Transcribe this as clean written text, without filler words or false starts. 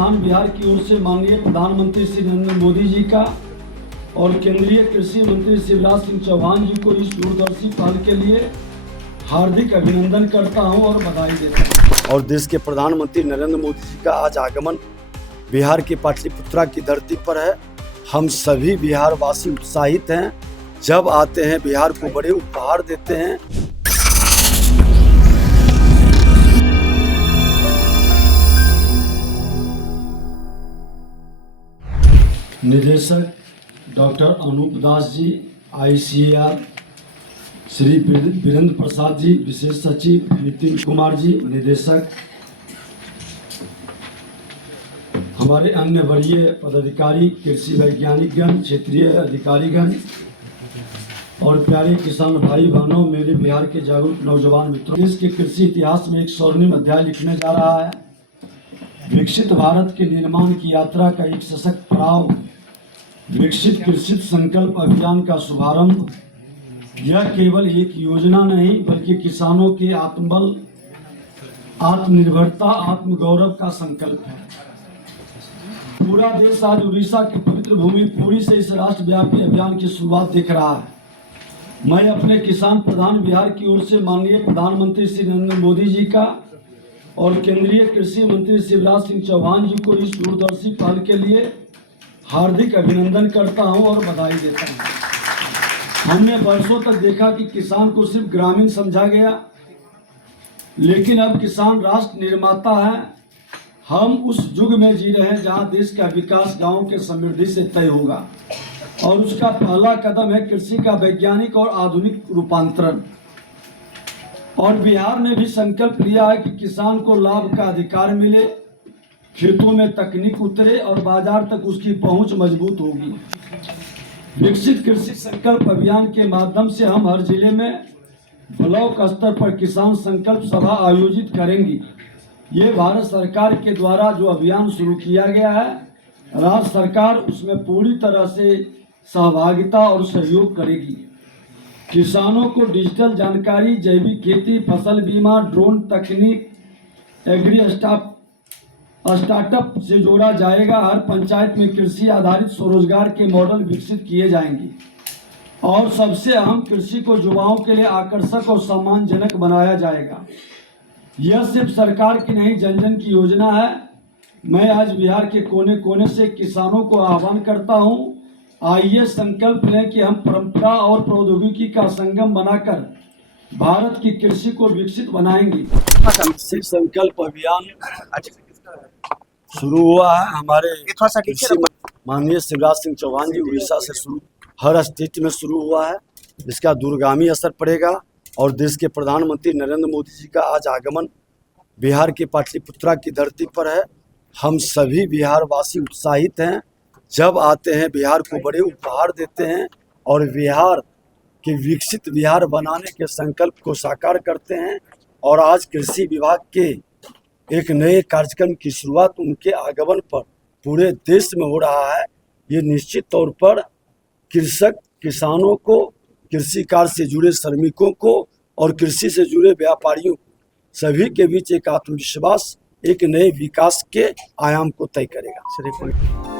प्रावधान बिहार की ओर से माननीय प्रधानमंत्री श्री नरेंद्र मोदी जी का और केंद्रीय कृषि मंत्री शिवराज सिंह चौहान जी को इस दूरदर्शी पहल के लिए हार्दिक अभिनंदन करता हूं और बधाई देता हूं। और देश के प्रधानमंत्री नरेंद्र मोदी जी का आज आगमन बिहार के पाटलिपुत्रा की धरती पर है। हम सभी बिहार वासी उत्साहित हैं। जब आते हैं बिहार को बड़े उपहार देते हैं। निदेशक डॉक्टर अनूप दास जी, ICAR, श्री वीरेंद्र प्रसाद जी, विशेष सचिव नितिन कुमार जी, निदेशक, हमारे अन्य वरीय पदाधिकारी, कृषि वैज्ञानिकगण, क्षेत्रीय अधिकारीगण और प्यारे किसान भाई बहनों, मेरे बिहार के जागरूक नौजवान मित्रों, देश के कृषि इतिहास में एक स्वर्णिम अध्याय लिखने जा रहा है। विकसित भारत के निर्माण की यात्रा का एक सशक्त पड़ाव, विकसित कृषि संकल्प अभियान का शुभारंभ। यह केवल एक योजना नहीं बल्कि किसानों के आत्मबल, आत्मनिर्भरता, आत्मगौरव का संकल्प है। पूरा देश आज उड़ीसा की पवित्र भूमि पुरी से इस राष्ट्रव्यापी अभियान की शुरुआत देख रहा है। मैं अपने किसान प्रधान बिहार की ओर से माननीय प्रधानमंत्री श्री नरेंद्र मोदी जी का और केंद्रीय कृषि मंत्री शिवराज सिंह चौहान जी को इस दूरदर्शी पहल के लिए हार्दिक अभिनंदन करता हूं और बधाई देता हूं। हमने वर्षों तक देखा कि किसान को सिर्फ ग्रामीण समझा गया, लेकिन अब किसान राष्ट्र निर्माता है। हम उस युग में जी रहे हैं जहां देश का विकास गांवों के समृद्धि से तय होगा और उसका पहला कदम है कृषि का वैज्ञानिक और आधुनिक रूपांतरण। और बिहार ने भी संकल्प लिया है कि किसान को लाभ का अधिकार मिले, खेतों में तकनीक उतरे और बाजार तक उसकी पहुंच मजबूत होगी। विकसित कृषि संकल्प अभियान के माध्यम से हम हर जिले में ब्लॉक स्तर पर किसान संकल्प सभा आयोजित करेंगे। ये भारत सरकार के द्वारा जो अभियान शुरू किया गया है, राज्य सरकार उसमें पूरी तरह से सहभागिता और सहयोग करेगी। किसानों को डिजिटल जानकारी, जैविक खेती, फसल बीमा, ड्रोन तकनीक, एग्री स्टार्टअप से जोड़ा जाएगा। हर पंचायत में कृषि आधारित स्वरोजगार के मॉडल विकसित किए जाएंगे और सबसे अहम, कृषि को युवाओं के लिए आकर्षक और सम्मानजनक बनाया जाएगा। यह सिर्फ सरकार की नहीं, जन जन की योजना है। मैं आज बिहार के कोने कोने से किसानों को आह्वान करता हूं, आइए संकल्प लें कि हम परंपरा और प्रौद्योगिकी का संगम बनाकर भारत की कृषि को विकसित बनाएंगे। कृषि संकल्प अभियान शुरू हुआ है। हमारे कृषि माननीय शिवराज सिंह चौहान जी उड़ीसा से शुरू, हर स्टेट में शुरू हुआ है। इसका दूरगामी असर पड़ेगा और देश के प्रधानमंत्री नरेंद्र मोदी जी का आज आगमन बिहार के पाटलिपुत्रा की धरती पर है। हम सभी बिहार वासी उत्साहित हैं। जब आते हैं बिहार को बड़े उपहार देते हैं और बिहार के विकसित बिहार बनाने के संकल्प को साकार करते हैं। और आज कृषि विभाग के एक नए कार्यक्रम की शुरुआत उनके आगमन पर पूरे देश में हो रहा है। ये निश्चित तौर पर कृषक, किसानों को, कृषि कार्य से जुड़े श्रमिकों को और कृषि से जुड़े व्यापारियों, सभी के बीच एक आत्मविश्वास, एक नए विकास के आयाम को तय करेगा।